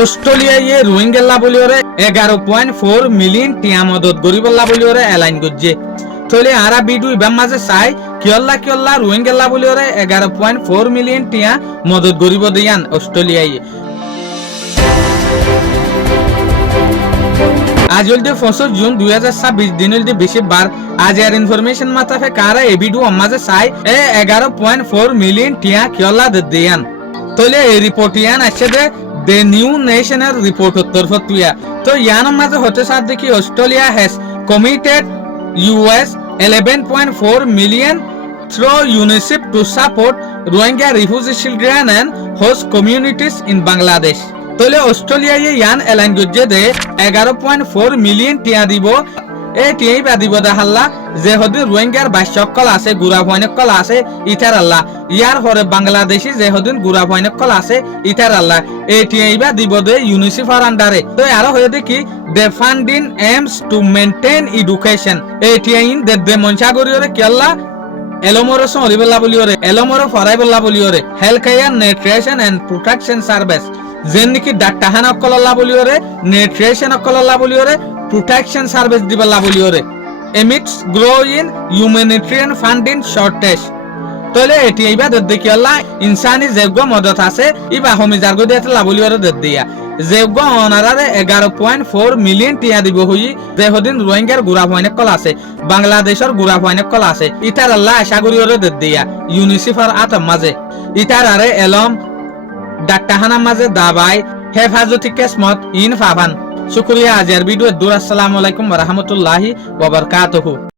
অস্ট্রেলিয়ায় রোহিঙ্গা বলিওরে 11.4 মিলিয়ন টিয়া মদত গরিবল্লা বলিওরে এলাইন করছে তলে আরা বিডু ইবাম মাঝে চাই কিয়ল্লা রোহিঙ্গা বলিওরে 11.4 মিলিয়ন টিয়া মদত গরিব দিয়ান অস্ট্রেলিয়ায় আজ হলতে 5 জুন 2026 দিন হলতে বেশি বার আজ এর ইনফরমেশন মাতাফে কারা এ ভিডিও আমাজে চাই 11.4 মিলিয়ন টিয়া কিয়ল্লা দিয়ান তলে এই রিপোর্ট ইয়ান আছে দে The New National Report তরফতুয়া তো ইয়ান মাঝে হতে সাথ দেখি Australia has committed US 11.4 million through UNICEF to support Rohingya refugee children and host communities in Bangladesh. তলে অস্ট্রেলিয়ায় ইয়ান এলাইন করছে দে 11.4 মিলিয়ন টিয়া দিব এই টিয়াই বা দিব দেখাল্লা যে হদিন রোহিঙ্গার বাস্যকল আছে গুড়া ভয়নকল আছে ইটার আল্লাহ ইয়ার পরে বাংলাদেশি যে হদিন গুড়া ভয়নকল আছে ইটার আল্লাহ এই টিয়াই বা দিব দে ইউনিসেফের আন্ডারে তো আরো হয়ে দেখি they funding aims to maintain education এই টিয়াইন দে মনসাগরিয়রে কেল্লা এলোমোরো সরিবেলা বলিওরে এলোমোরো ফরাইবেলা বলিওরে health care nutrition and protection service যেন নাকি ডাক্তারখানা অকল্লা বলিওরে নিউট্রিশন অকল্লা বলিওরে protection service diballa boliore amidst growing humanitarian funding shortage tole eti iba dedeki alla insani jeggo modot ase iba homijar go diatla boliore dediya jeggo onarare 11.4 million টিয়া দিব হই যে হদিন রোহিঙ্গার গুড়া ভয়নেক কল আছে বাংলাদেশের গুড়া ভয়নেক কল আছে ইতার আল্লাহ আশা করিওরে dediya ইউনিসেফের আতম মাঝে ইতার আরে এলম ডাক্তারখানা মাঝে দাবাই হেফাজতি কেসমত ইন ফাবান শুকরিয়া আজের ভিডিও দূর আসসালামু আলাইকুম ওয়া রাহমাতুল্লাহি ওয়া বারাকাতুহু।